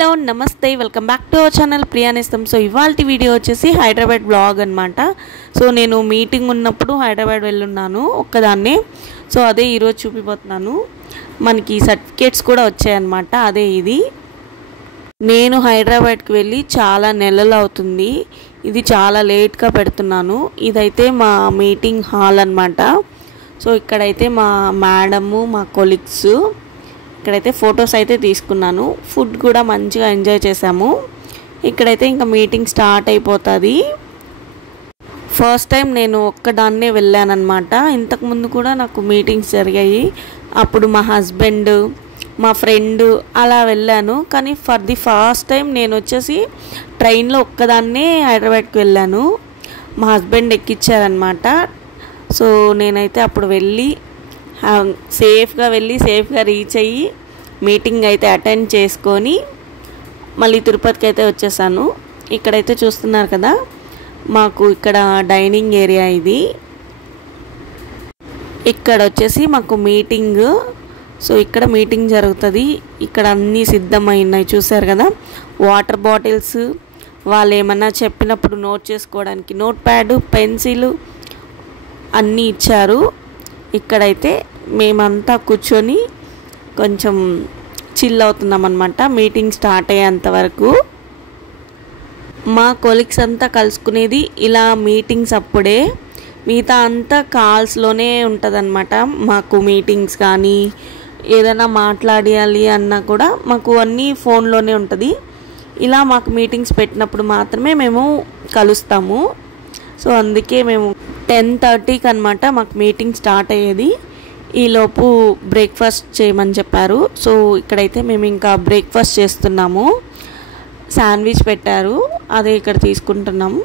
Hello నమస్తే welcome back to our channel Priyanestham. So ఇవాల్టి video వచ్చేసి హైదరాబాద్ బ్లాగ్ అనమాట. సో నేను మీటింగ్ ఉన్నప్పుడు హైదరాబాద్ వెళ్ళున్నాను ఒక్కదాన్నే. సో అదే ఈరోజు చూపిపోతున్నాను. మనకి సర్టిఫికేట్స్ కూడా వచ్చాయన్నమాట. అదే ఇది. నేను హైదరాబాద్కి వెళ్ళి చాలా నెలలు అవుతుంది. ఇది చాలా లేట్గా పెడుతున్నాను. ఇదైతే మా మీటింగ్ హాల్ అనమాట. సో ఇక్కడైతే మా మేడము, మా కొలీగ్స్, ఇక్కడైతే ఫొటోస్ అయితే తీసుకున్నాను. ఫుడ్ కూడా మంచిగా ఎంజాయ్ చేసాము. ఇక్కడైతే ఇంకా మీటింగ్ స్టార్ట్ అయిపోతుంది. ఫస్ట్ టైం నేను ఒక్కదాన్నే వెళ్ళాను అనమాట. ఇంతకుముందు కూడా నాకు మీటింగ్స్ జరిగాయి. అప్పుడు మా హస్బెండ్, మా ఫ్రెండ్ అలా వెళ్ళాను. కానీ ఫర్ ది ఫస్ట్ టైం నేను వచ్చేసి ట్రైన్లో ఒక్కదాన్నే హైదరాబాద్కి వెళ్ళాను. మా హస్బెండ్ ఎక్కించారనమాట. సో నేనైతే అప్పుడు వెళ్ళి సేఫ్గా వెళ్ళి సేఫ్గా రీచ్ అయ్యి మీటింగ్ అయితే అటెండ్ చేసుకొని మళ్ళీ తిరుపతికి అయితే వచ్చేసాను. ఇక్కడైతే చూస్తున్నారు కదా, మాకు ఇక్కడ డైనింగ్ ఏరియా ఇది. ఇక్కడ వచ్చేసి మాకు మీటింగ్. సో ఇక్కడ మీటింగ్ జరుగుతుంది. ఇక్కడ అన్నీ సిద్ధమైనాయి చూసారు కదా. వాటర్ బాటిల్స్, వాళ్ళు ఏమన్నా చెప్పినప్పుడు నోట్ చేసుకోవడానికి నోట్ ప్యాడ్, పెన్సిల్ అన్నీ ఇచ్చారు. ఇక్కడైతే మేమంతా కూర్చొని కొంచెం చిల్ అవుతున్నాం అన్నమాట మీటింగ్ స్టార్ట్ అయ్యేంత వరకు. మా కొలీగ్స్ అంతా కలుసుకునేది ఇలా మీటింగ్స్ అప్పుడే. మిగతా అంతా కాల్స్లోనే ఉంటుందన్నమాట. మాకు మీటింగ్స్ కానీ ఏదైనా మాట్లాడాలి అన్నా కూడా మాకు అన్నీ ఫోన్లోనే ఉంటుంది. ఇలా మాకు మీటింగ్స్ పెట్టినప్పుడు మాత్రమే మేము కలుస్తాము. సో అందుకే మేము 10:30కి అనమాట మాకు మీటింగ్ స్టార్ట్ అయ్యేది. ఈలోపు బ్రేక్ఫాస్ట్ చేయమని చెప్పారు. సో ఇక్కడైతే మేము ఇంకా బ్రేక్ఫాస్ట్ చేస్తున్నాము. శాండ్విచ్ పెట్టారు, అదే ఇక్కడ తీసుకుంటున్నాము.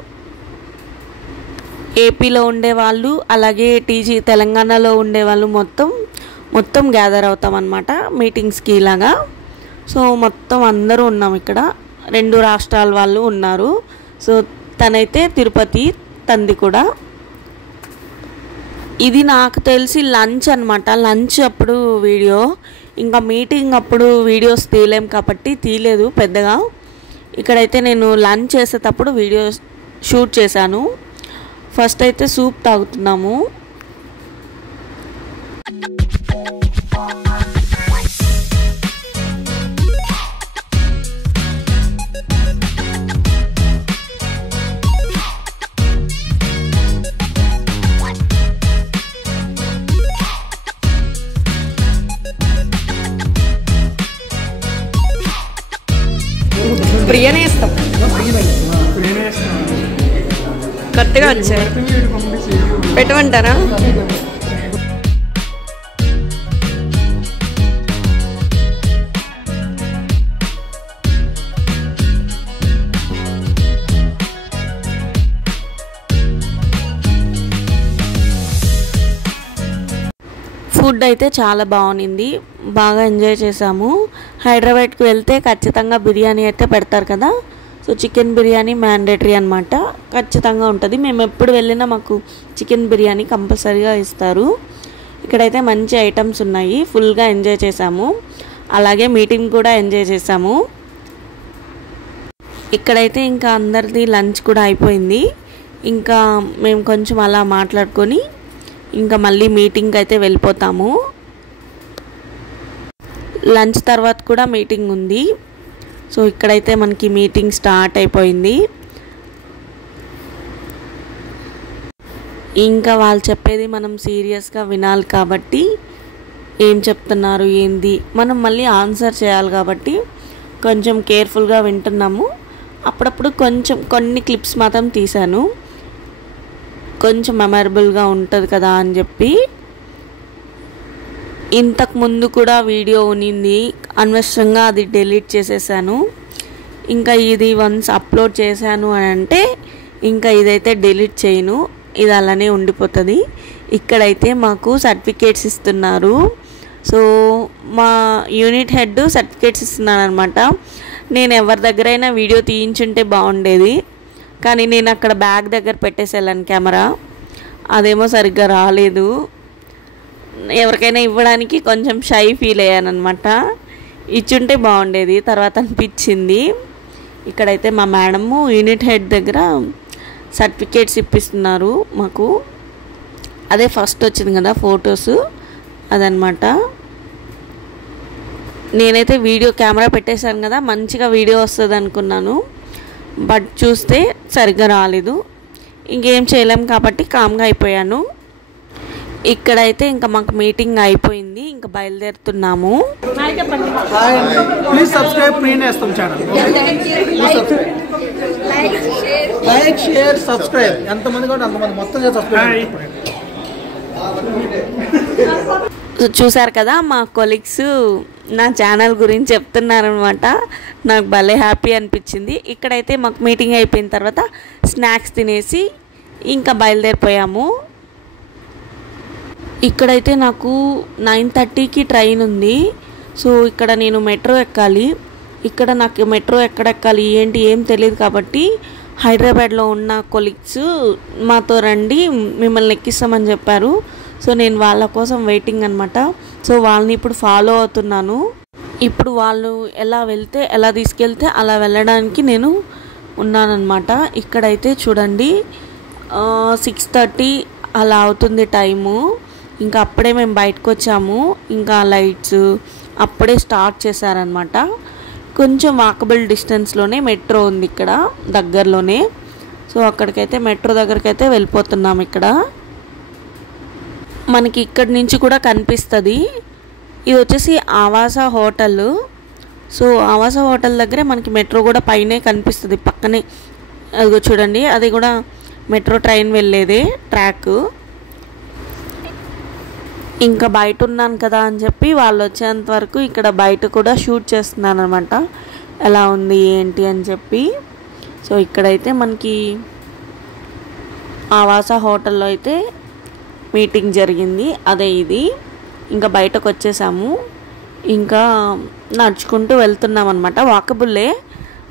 ఏపీలో ఉండేవాళ్ళు అలాగే తెలంగాణలో ఉండేవాళ్ళు మొత్తం గ్యాదర్ అవుతాం అన్నమాట మీటింగ్స్కి ఇలాగా. సో మొత్తం అందరూ ఉన్నాం ఇక్కడ. 2 రాష్ట్రాల వాళ్ళు ఉన్నారు. సో తనైతే తిరుపతి, తంది కూడా. ఇది నాకు తెలిసి లంచ్ అనమాట. లంచ్ అప్పుడు వీడియో, ఇంకా మీటింగ్ అప్పుడు వీడియోస్ తీయలేం కాబట్టి తీయలేదు పెద్దగా. ఇక్కడైతే నేను లంచ్ చేసేటప్పుడు వీడియో షూట్ చేశాను. ఫస్ట్ అయితే సూప్ తాగుతున్నాము. ప్రియనేస్తం కొత్తగా వచ్చాయి, పెట్టమంటారా? ఫుడ్ అయితే చాలా బాగుంది, బాగా ఎంజాయ్ చేసాము. హైదరాబాద్కి వెళ్తే ఖచ్చితంగా బిర్యానీ అయితే పెడతారు కదా. సో చికెన్ బిర్యానీ మ్యాండేటరీ అనమాట, ఖచ్చితంగా ఉంటుంది. మేము ఎప్పుడు వెళ్ళినా మాకు చికెన్ బిర్యానీ కంపల్సరీగా ఇస్తారు. ఇక్కడైతే మంచి ఐటమ్స్ ఉన్నాయి, ఫుల్గా ఎంజాయ్ చేసాము. అలాగే మీటింగ్ కూడా ఎంజాయ్ చేసాము. ఇక్కడైతే ఇంకా అందరిది లంచ్ కూడా అయిపోయింది. ఇంకా మేము కొంచెం అలా మాట్లాడుకొని ఇంకా మళ్ళీ మీటింగ్కి అయితే వెళ్ళిపోతాము. లంచ్ తర్వాత కూడా మీటింగ్ ఉంది. సో ఇక్కడైతే మనకి మీటింగ్ స్టార్ట్ అయిపోయింది. ఇంకా వాళ్ళు చెప్పేది మనం సీరియస్గా వినాలి కాబట్టి, ఏం చెప్తున్నారు ఏంది మనం మళ్ళీ ఆన్సర్ చేయాలి కాబట్టి కొంచెం కేర్ఫుల్గా వింటున్నాము. అప్పుడప్పుడు కొన్ని క్లిప్స్ మాత్రం తీశాను, కొంచెం మెమరబుల్గా ఉంటుంది కదా అని చెప్పి. ఇంతకుముందు కూడా వీడియో ఉన్నింది, అనవసరంగా అది డిలీట్ చేసేసాను. ఇంకా ఇది వన్స్ అప్లోడ్ చేశాను అని అంటే ఇంకా ఇదైతే డిలీట్ చేయను, ఇది అలానే ఉండిపోతుంది. ఇక్కడైతే మాకు సర్టిఫికేట్స్ ఇస్తున్నారు. సో మా యూనిట్ హెడ్ సర్టిఫికేట్స్ ఇస్తున్నాను అనమాట. నేను ఎవరి దగ్గరైనా వీడియో తీయించుంటే బాగుండేది, కానీ నేను అక్కడ బ్యాగ్ దగ్గర పెట్టేసేళ్ళాను కెమెరా, అదేమో సరిగ్గా రాలేదు. ఎవరికైనా ఇవ్వడానికి కొంచెం షై ఫీల్ అయ్యాను అనమాట. ఇచ్చుంటే బాగుండేది తర్వాత అనిపించింది. ఇక్కడైతే మా మేడము యూనిట్ హెడ్ దగ్గర సర్టిఫికేట్స్ ఇప్పిస్తున్నారు మాకు. అదే ఫస్ట్ వచ్చింది కదా ఫొటోస్, అదనమాట. నేనైతే వీడియో కెమెరా పెట్టేశాను కదా, మంచిగా వీడియో వస్తుంది అనుకున్నాను. బట్ చూస్తే సరిగ్గా రాలేదు. ఇంకేం చేయలేం కాబట్టి కామ్గా అయిపోయాను. ఇక్కడైతే ఇంకా మాకు మీటింగ్ అయిపోయింది, ఇంకా బయలుదేరుతున్నాము. ప్లీజ్ సబ్స్క్రైబ్ ప్రియా నేస్తం ఛానల్. Like share subscribe. ఎంతమంది కూడా అంతమంది మొత్తం సబ్స్క్రైబ్. చూసారు కదా మా కొలీగ్స్ నా ఛానల్ గురించి చెప్తున్నారనమాట. నాకు భలే హ్యాపీ అనిపించింది. ఇక్కడైతే మాకు మీటింగ్ అయిపోయిన తర్వాత స్నాక్స్ తినేసి ఇంకా బయలుదేరిపోయాము. ఇక్కడైతే నాకు 9:30కి ట్రైన్ ఉంది. సో ఇక్కడ నేను మెట్రో ఎక్కాలి. ఇక్కడ నాకు మెట్రో ఎక్కడెక్కాలి ఏంటి ఏం తెలియదు కాబట్టి హైదరాబాద్లో ఉన్న కొలీగ్స్ మాతో రండి మిమ్మల్ని ఎక్కిస్తామని చెప్పారు. సో నేను వాళ్ళ కోసం వెయిటింగ్ అనమాట. సో వాళ్ళని ఇప్పుడు ఫాలో అవుతున్నాను. ఇప్పుడు వాళ్ళు ఎలా వెళ్తే ఎలా తీసుకెళ్తే అలా వెళ్ళడానికి నేను ఉన్నానన్నమాట. ఇక్కడైతే చూడండి 6:30 అలా అవుతుంది టైము. ఇంకా అప్పుడే మేము బయటకు వచ్చాము. ఇంకా లైట్స్ అప్పుడే స్టార్ట్ చేశారనమాట. కొంచెం వాకబుల్ డిస్టెన్స్లోనే మెట్రో ఉంది ఇక్కడ దగ్గరలోనే. సో అక్కడికైతే మెట్రో దగ్గరకైతే వెళ్ళిపోతున్నాము. ఇక్కడ మనకి ఇక్కడి నుంచి కూడా కనిపిస్తుంది. ఇది వచ్చేసి ఆవాస హోటల్. సో ఆవాస హోటల్ దగ్గరే మనకి మెట్రో కూడా పైనే కనిపిస్తుంది, పక్కనే. అదిగో చూడండి, అది కూడా మెట్రో ట్రైన్ వెళ్ళేదే ట్రాక్. ఇంకా బయట ఉన్నాను కదా అని చెప్పి వాళ్ళు వచ్చేంత వరకు ఇక్కడ బయట కూడా షూట్ చేస్తున్నాను అనమాట, ఎలా ఉంది ఏంటి అని చెప్పి. సో ఇక్కడైతే మనకి ఆవాస హోటల్లో అయితే మీటింగ్ జరిగింది, అదే ఇది. ఇంకా బయటకు వచ్చేసాము. ఇంకా నడుచుకుంటూ వెళ్తున్నాం అనమాట. వాకబుల్లే,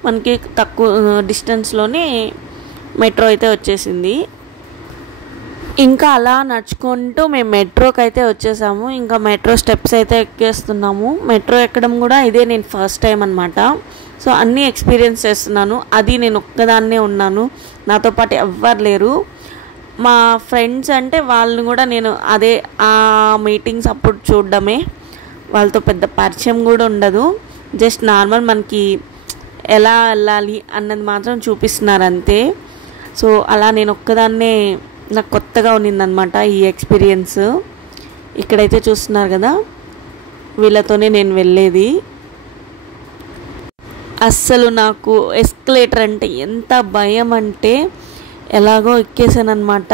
మనకి తక్కువ డిస్టెన్స్లోనే మెట్రో అయితే వచ్చేసింది. ఇంకా అలా నడుచుకుంటూ మేము మెట్రోకి అయితే వచ్చేసాము. ఇంకా మెట్రో స్టెప్స్ అయితే ఎక్కేస్తున్నాము. మెట్రో ఎక్కడం కూడా ఇదే నేను ఫస్ట్ టైం అనమాట. సో అన్నీ ఎక్స్పీరియన్స్ చేస్తున్నాను. అది నేను ఒక్కదాన్నే ఉన్నాను, నాతో పాటు ఎవ్వరు లేరు. మా ఫ్రెండ్స్ అంటే వాళ్ళని కూడా నేను అదే ఆ మీటింగ్స్ అప్పుడు చూడడమే, వాళ్ళతో పెద్ద పరిచయం కూడా ఉండదు. జస్ట్ నార్మల్ మనకి ఎలా వెళ్ళాలి అన్నది మాత్రం చూపిస్తున్నారు అంతే. సో అలా నేను ఒక్కదాన్నే, నాకు కొత్తగా ఉన్నిందనమాట ఈ ఎక్స్పీరియన్స్. ఇక్కడైతే చూస్తున్నారు కదా, వీళ్ళతోనే నేను వెళ్ళేది. అస్సలు నాకు ఎస్కలేటర్ అంటే ఎంత భయం అంటే ఎలాగో ఎక్కేసాను అనమాట.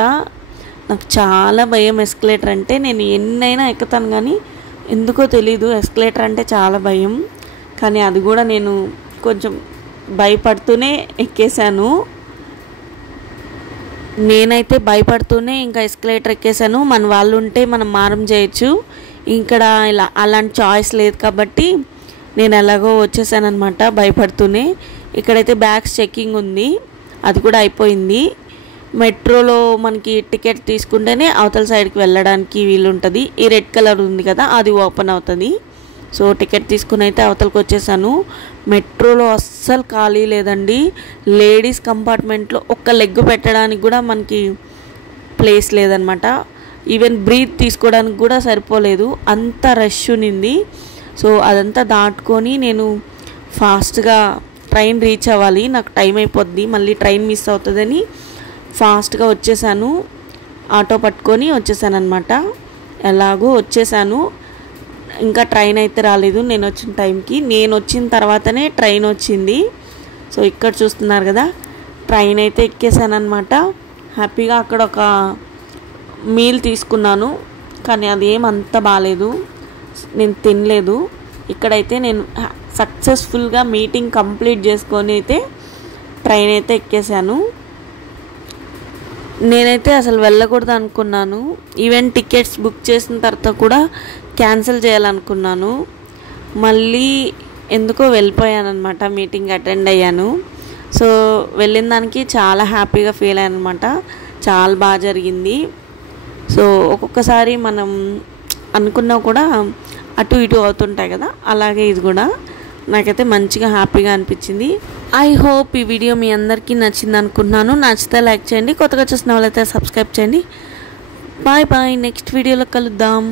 నాకు చాలా భయం ఎస్కలేటర్ అంటే. నేను ఎన్నైనా ఎక్కుతాను కానీ ఎందుకో తెలీదు, ఎస్కలేటర్ అంటే చాలా భయం. కానీ అది కూడా నేను కొంచెం భయపడుతూనే ఎక్కేసాను. నేనైతే భయపడుతూనే ఇంకా ఎస్కలేటర్ ఎక్కేసాను. మన వాళ్ళు ఉంటే మనం మారం చేయొచ్చు, ఇక్కడ ఇలా అలాంటి చాయిస్ లేదు కాబట్టి నేను ఎలాగో వచ్చేసాను అనమాట భయపడుతూనే. ఇక్కడైతే బ్యాగ్స్ చెక్కింగ్ ఉంది, అది కూడా అయిపోయింది. మెట్రోలో మనకి టికెట్ తీసుకుంటేనే అవతల సైడ్కి వెళ్ళడానికి వీలుంటుంది. ఈ రెడ్ కలర్ ఉంది కదా, అది ఓపెన్ అవుతుంది. సో టికెట్ తీసుకుని అయితే అవతలకి వచ్చేసాను. మెట్రోలో అస్సలు ఖాళీ లేదండి. లేడీస్ కంపార్ట్మెంట్లో ఒక్క లెగ్ పెట్టడానికి కూడా మనకి ప్లేస్ లేదనమాట. ఈవెన్ బ్రీత్ తీసుకోవడానికి కూడా సరిపోలేదు, అంత రష్ ఉన్నింది. సో అదంతా దాటుకొని నేను ఫాస్ట్గా ట్రైన్ రీచ్ అవ్వాలి, నాకు టైం అయిపోద్ది, మళ్ళీ ట్రైన్ మిస్ అవుతుందని ఫాస్ట్గా వచ్చేసాను. ఆటో పట్టుకొని వచ్చేసాను అనమాట. ఎలాగో వచ్చేసాను. ఇంకా ట్రైన్ అయితే రాలేదు నేను వచ్చిన టైంకి. నేను వచ్చిన తర్వాతనే ట్రైన్ వచ్చింది. సో ఇక్కడ చూస్తున్నారు కదా, ట్రైన్ అయితే ఎక్కేసాను అనమాట. హ్యాపీగా అక్కడ ఒక మీల్ తీసుకున్నాను, కానీ అది ఏమంత బాగాలేదు, నేను తినలేదు. ఇక్కడైతే నేను సక్సెస్ఫుల్గా మీటింగ్ కంప్లీట్ చేసుకొని అయితే ట్రైన్ అయితే ఎక్కేసాను. నేనైతే అసలు వెళ్ళకూడదు అనుకున్నాను. ఈవెన్ టికెట్స్ బుక్ చేసిన తర్వాత కూడా క్యాన్సిల్ చేయాలనుకున్నాను. మళ్ళీ ఎందుకో వెళ్ళిపోయాను అనమాట, మీటింగ్ అటెండ్ అయ్యాను. సో వెళ్ళిన దానికి చాలా హ్యాపీగా ఫీల్ అయ్యాను అనమాట. చాలా బాగా జరిగింది. సో ఒక్కొక్కసారి మనం అనుకున్నా కూడా అటు ఇటు అవుతుంటాయి కదా, అలాగే ఇది కూడా నాకైతే మంచిగా హ్యాపీగా అనిపించింది. ఐ హోప్ ఈ వీడియో మీ అందరికీ నచ్చింది అనుకుంటున్నాను. నచ్చితే లైక్ చేయండి, కొత్తగా చూసిన వాళ్ళైతే సబ్స్క్రైబ్ చేయండి. బాయ్ బాయ్, నెక్స్ట్ వీడియోలో కలుద్దాం.